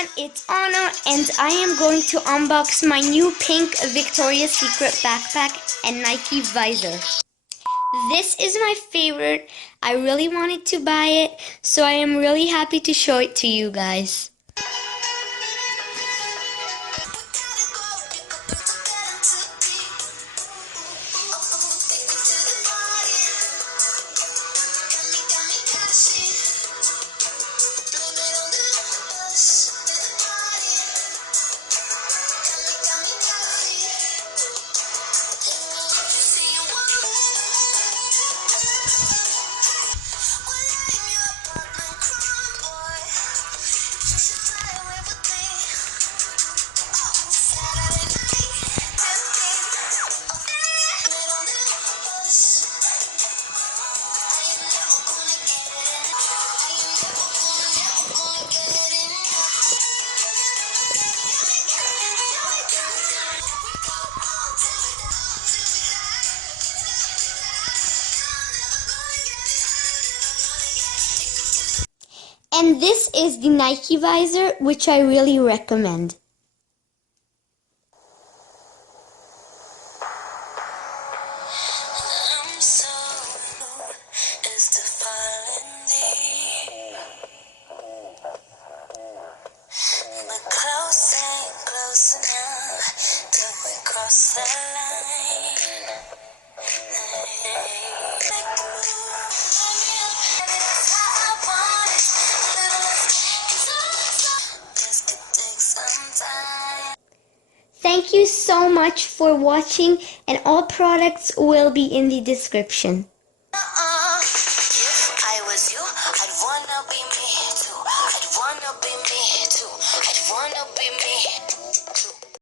everyone, it's Anna and I am going to unbox my new pink Victoria's Secret backpack and Nike Visor. This is my favorite. I really wanted to buy it, so I am really happy to show it to you guys. And this is the Nike Visor, which I really recommend. Close enough till we cross the line. This could take some time. Thank you so much for watching, and all products will be in the description. If I was you, I'd wanna be me too. I'd wanna be me too. I'd wanna be me.